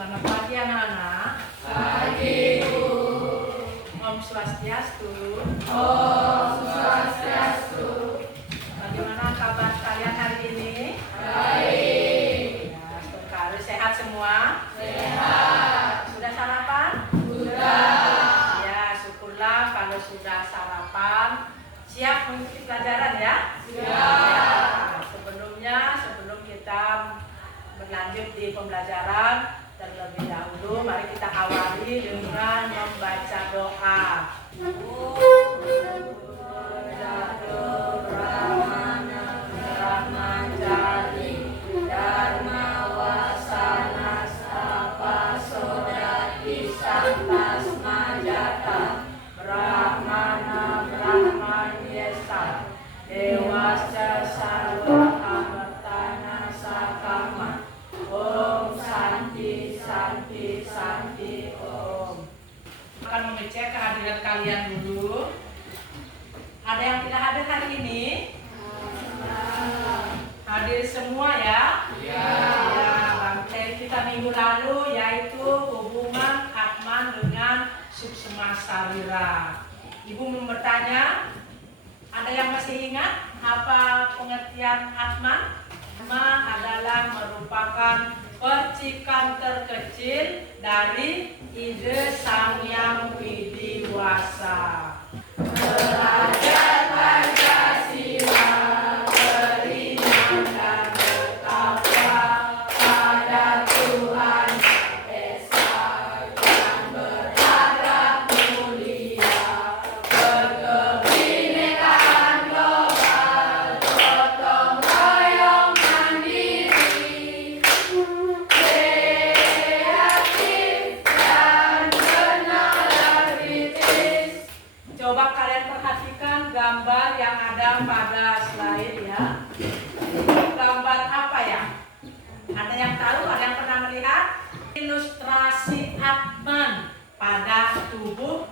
Selamat pagi anak-anak. Pagi, Bu. Om Swastiastu. Om Swastiastu. Bagaimana kabar kalian hari ini? Baik. Ya, semoga sehat semua. Sehat. Sudah sarapan? Sudah. Ya, syukurlah kalau sudah sarapan. Siap mengikuti pelajaran ya? Siap. Ya, sebelum kita berlanjut di pembelajaran, terlebih dahulu mari kita awali dengan membaca doa. Dewasya sarwa amartana sakama. Om Santi Santi Santi Om. Akan mengecek kehadiran kalian dulu. Ada yang tidak hadir hari ini? Hadir semua ya? Ya. Materi kita minggu lalu yaitu hubungan Atman dengan Suksma Sarira. Ibu mau bertanya, ada yang masih ingat apa pengertian Atman? Atman adalah merupakan percikan terkecil dari ide Sang Yang Widiwasa. Derajat Pancasila beriman dan bertakwa pada Tuhan Esa yang berharap mulia, berkebinekaan global, gotong royong mandiri, kreatif dan benar kritis. Coba kalian perhatikan gambar yang ada pada slide ya. Ini gambar apa ya? Ada yang tahu? Ada yang pernah melihat? Ilustrasi Atman pada tubuh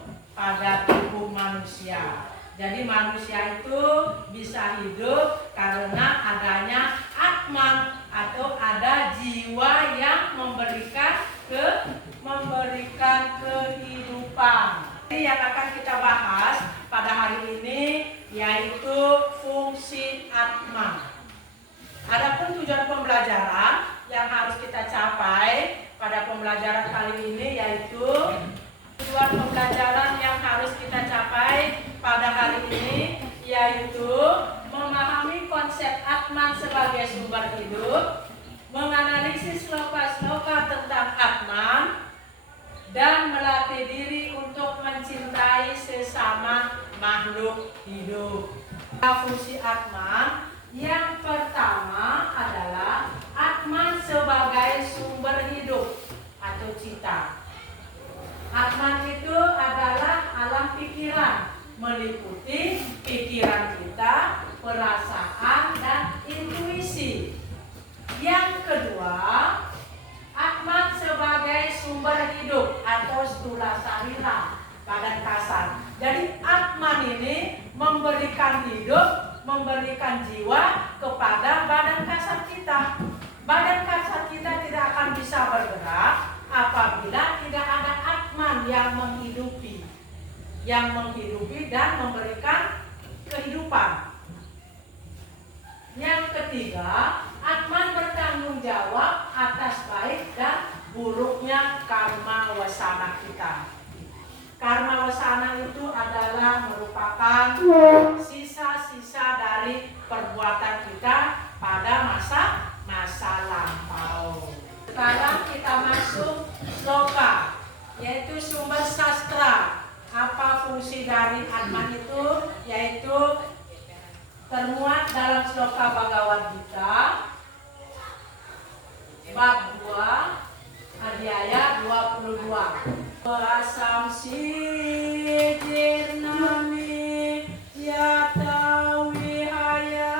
manusia. Jadi manusia itu bisa hidup karena adanya Atman atau ada jiwa yang memberikan kehidupan. Yang akan kita bahas pada hari ini yaitu fungsi Atman. Adapun tujuan pembelajaran yang harus kita capai pada pembelajaran kali ini yaitu tujuan pembelajaran yang harus kita capai pada hari ini yaitu memahami konsep Atman sebagai sumber hidup, menganalisis sloka-sloka tentang Atman, dan melatih diri untuk mencintai sesama makhluk hidup. Fungsi Atman yang pertama adalah Atman sebagai sumber hidup atau cita. Atman itu adalah alam pikiran, meliputi pikiran kita, perasaan, dan intuisi. Yang kedua, Atman sebagai sumber hidup atau stula sarira, badan kasar. Jadi Atman ini memberikan hidup, memberikan jiwa kepada badan kasar kita. Badan kasar kita tidak akan bisa bergerak apabila tidak ada Atman yang menghidupi dan memberikan kehidupan. Yang ketiga, Atman bertanggung jawab atas baik dan buruknya karma wasana kita. Karma wasana itu adalah merupakan sisa-sisa dari perbuatan kita pada masa lampau. Sekarang kita masuk sloka, yaitu sumber sastra. Apa fungsi dari Atman itu? Yaitu termuat dalam sloka Bhagavad Gita bab 2 adhyaya 22. Asamsi jirnami yata wihaya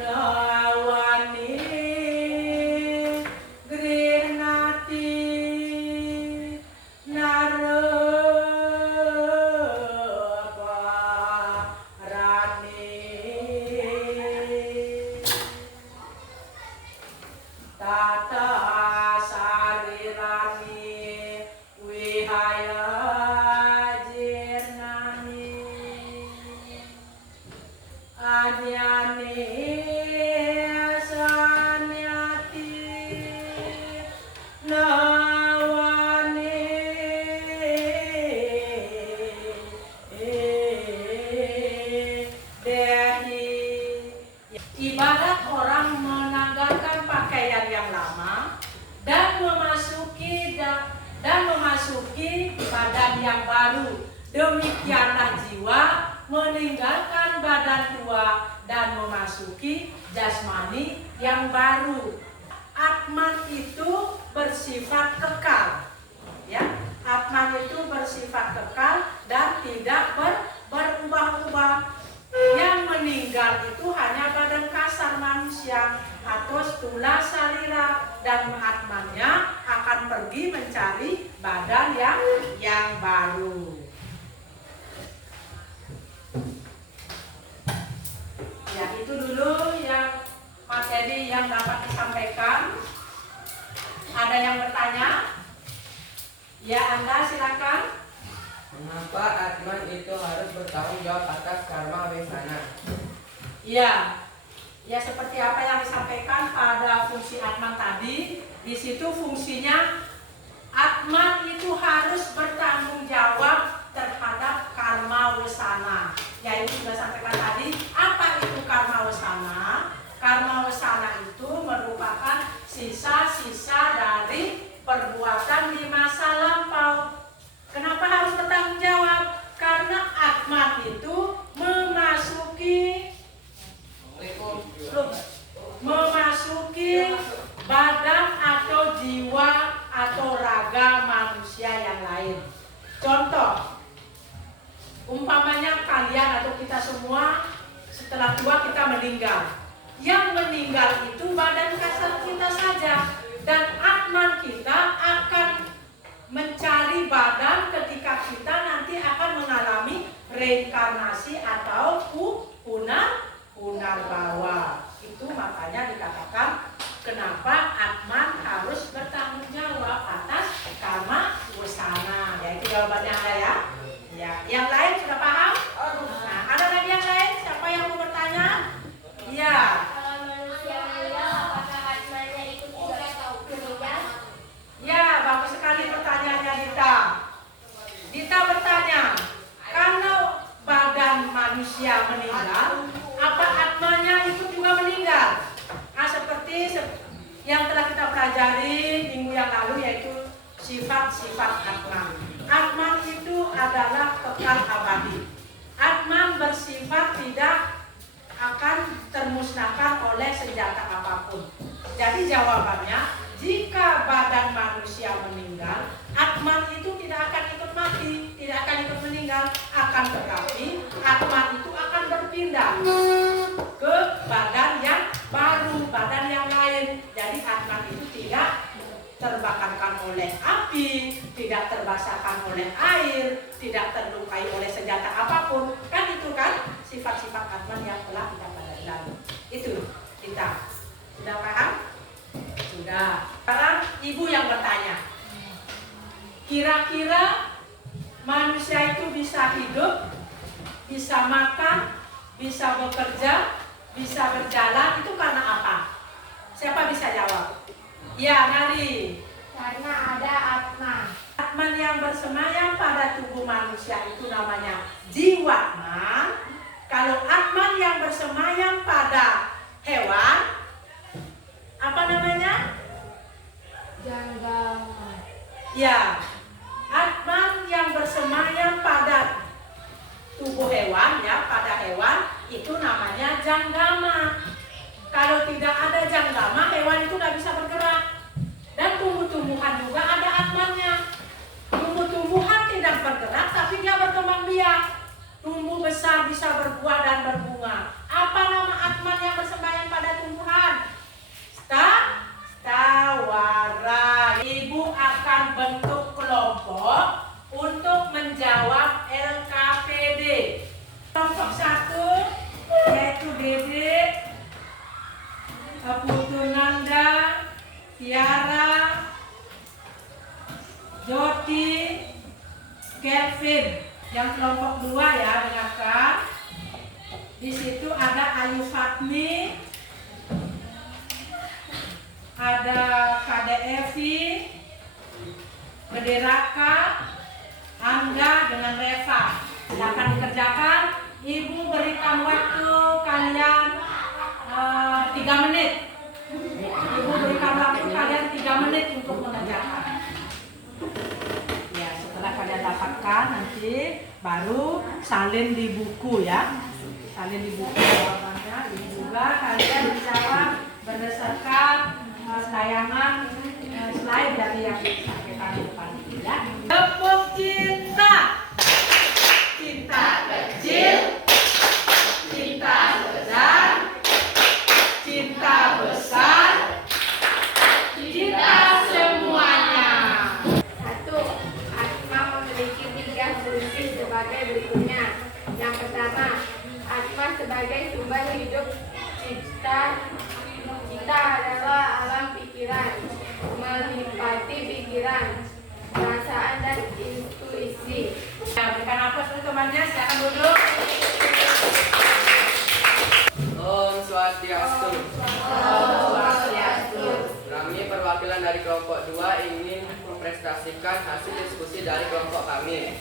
nawani grirnati ibarat orang menanggalkan pakaian yang lama dan memasuki badan yang baru. Demikianlah jiwa meninggalkan badan tua dan memasuki jasmani yang baru. Atman itu bersifat kekal, ya. Atman itu bersifat kekal dan tidak berubah-ubah. Yang meninggal itu hanya badan kasar manusia atau stula salira, dan atmannya akan pergi mencari badan yang baru. Ya, itu dulu yang materi yang dapat disampaikan. Ada yang bertanya? Ya, Anda silakan. Mengapa Atman itu harus bertanggung jawab atas karma wesana? Ya, seperti apa yang disampaikan pada fungsi Atman tadi. Di situ fungsinya Atman itu harus bertanggung jawab terhadap karma wesana. Ya, itu sudah sampaikan tadi. Apa itu karma wesana? Karma wesana itu merupakan sisa-sisa dari perbuatan di masa lampau. Kenapa harus bertanggung jawab? Karena Atman itu memasuki badan atau jiwa atau raga manusia yang lain. Contoh, umpamanya kalian atau kita semua setelah tua kita meninggal. Yang meninggal itu badan kasar kita saja, dan Atman kita akan mencari badan ketika kita nanti akan mengalami reinkarnasi atau punarbawa. Itu makanya dikatakan kenapa Atman harus bertanggung jawab atas karma wesana. Ya, itu jawabannya ada ya. Ya, yang lain sudah paham? Nah, ada lagi yang lain? Siapa yang mau bertanya? Iya. Kalau manusia meninggal, apakah Atmannya ikut meninggal? Ya, bagus sekali pertanyaannya Dita. Dita bertanya, kalau badan manusia meninggal, apa Atmannya ikut juga meninggal? Nah, seperti yang telah kita pelajari minggu yang lalu, yaitu sifat-sifat Atman. Atman itu adalah kekal abadi. Atman bersifat tidak akan termusnahkan oleh senjata apapun. Jadi jawabannya, jika badan manusia meninggal, Atman itu tidak akan ikut mati, tidak akan ikut meninggal, akan tetapi Atman itu akan berpindah ke badan yang baru, badan yang lain. Jadi Atman itu tidak terbakarkan oleh api, tidak terbasahkan oleh air, tidak terlukai oleh senjata apapun. Kan itu kan sifat-sifat Atman yang telah kita pelajari. Itu kita sudah paham? Sudah. Sekarang ibu yang bertanya, kira-kira manusia itu bisa hidup, bisa makan, bisa bekerja, bisa berjalan, itu karena apa? Siapa bisa jawab? Ya, Nari. Karena ada Atman. Atman yang bersemayam pada tubuh manusia itu namanya jiwatman. Kalau Atman yang bersemayam pada hewan, apa namanya? Janggama. Ya, Atman yang bersemayam pada tubuh hewan, ya, pada hewan itu namanya janggama. Kalau tidak ada janggama, hewan itu tidak bisa bergerak. Dan tumbuh-tumbuhan juga ada Atmannya. Tumbuh-tumbuhan tidak bergerak, tapi dia berkembang biak. Tumbuh besar, bisa berbuah dan berbunga. Apa nama Atman yang bersemayam pada tumbuhan? Stawara. Ibu akan bentuk kelompok untuk menjawab LKPD. Kelompok 1 yaitu Dede, Putu Nanda, Tiara, Joti, Kevin. Yang kelompok 2 ya, dengarkan. Di situ ada Ayu Fatmi, ada Kade Evi, Bederaka, Angga dengan Reva. Silakan dikerjakan. Ibu berikan waktu kalian 3 menit. Ibu berikan waktu kalian 3 menit untuk mengerjakan. Ya, setelah kalian dapatkan nanti baru salin di buku ya. Salin di buku jawabannya. Ini juga kalian menjawab berdasarkan tayangan slide dari yang disampaikan di depan ini ya. Tepuk cinta. Cinta kecil, cinta sedang, cinta besar, cinta semuanya. 1. Atma memiliki 3 fungsi sebagai berikutnya. Yang pertama, Atma sebagai sumber hidup cipta. Cita adalah alam pikiran, melimpati pikiran, perasaan dan intuisi. Ya, berikan aplaus untuk temannya. Silakan duduk. Om Swastiastu. Swastiastu. Kami perwakilan dari kelompok 2 ingin mempresentasikan hasil diskusi dari kelompok kami.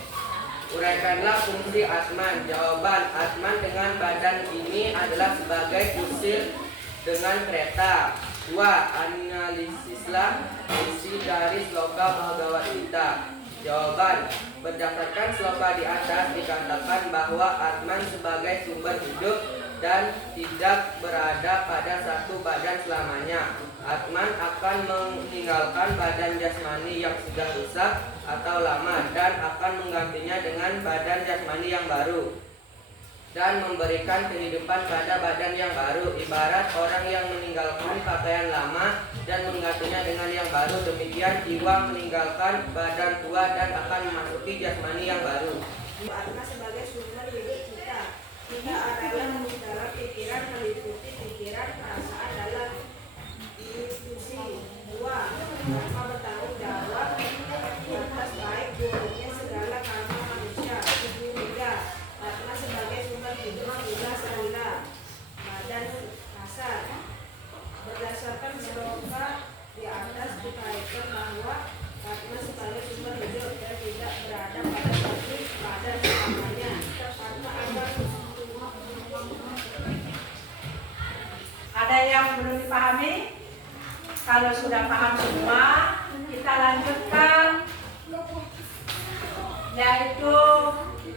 Uraikanlah fungsi Atman. Jawaban, Atman dengan badan ini adalah sebagai kusir dengan kereta. 2. Analisislah isi dari sloka Bhagavad Gita. Jawaban, berdasarkan sloka di atas dikatakan bahwa Atman sebagai sumber hidup dan tidak berada pada satu badan selamanya. Atman akan meninggalkan badan jasmani yang sudah rusak atau lama dan akan menggantinya dengan badan jasmani yang baru dan memberikan kehidupan pada badan yang baru, ibarat orang yang meninggalkan pakaian lama dan menggantinya dengan yang baru. Demikian jiwa meninggalkan badan tua dan akan memasuki jasmani yang baru. Atma sebagai sumber hidup kita. Kita adalah dalam pikiran, meliputi pikiran, perasaan dalam intuisi. 2. Atma bertanggung jawab atas baik buruknya segala karma manusia. 3. Atma sebagai sumber hidup gula serila, badan kasar. Berdasarkan sloka di atas dikaitkan bahwa Atma sebagai sumber hidup dan tidak berada pada satu badan selamanya. Atma akan Ada yang belum dipahami? Kalau sudah paham semua, kita lanjutkan, yaitu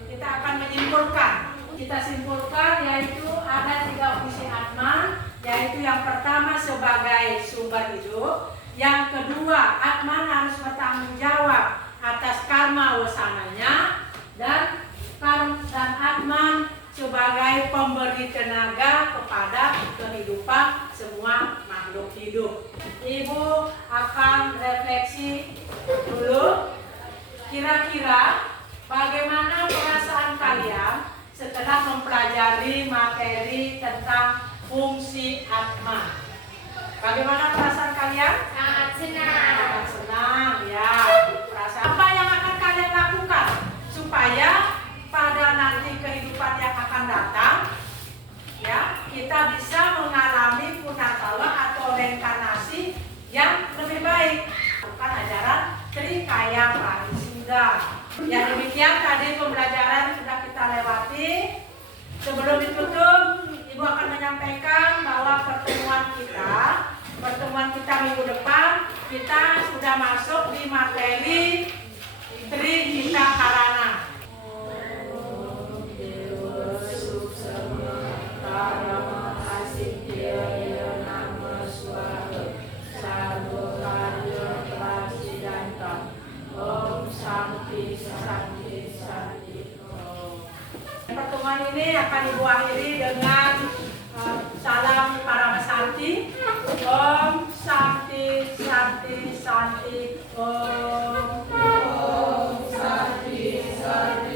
kita akan menyimpulkan. Kita simpulkan yaitu ada 3 fungsi Atman, yaitu yang pertama sebagai sumber hidup, yang kedua Atman harus bertanggung jawab atas karma wasananya, dan Atman sebagai pemberi tenaga kepada kehidupan semua makhluk hidup. Ibu akan refleksi dulu, kira-kira bagaimana perasaan kalian setelah mempelajari materi tentang fungsi Atma? Bagaimana perasaan kalian? Sangat senang. Sangat senang ya. Perasaan apa yang akan kalian lakukan supaya pada nanti kehidupan yang akan datang ya kita bisa mengalami punakala atau reinkarnasi yang lebih baik. Bukan ajaran Trikaya Parisudha. Ya, demikian tadi pembelajaran sudah kita lewati. Sebelum ditutup, Ibu akan menyampaikan bahwa pertemuan kita minggu depan kita sudah masuk di materi Tri Gita Karana. Pertemuan ini akan Ibu akhiri dengan salam para Santi. Om Santi Santi Santi. Om Santi Santi.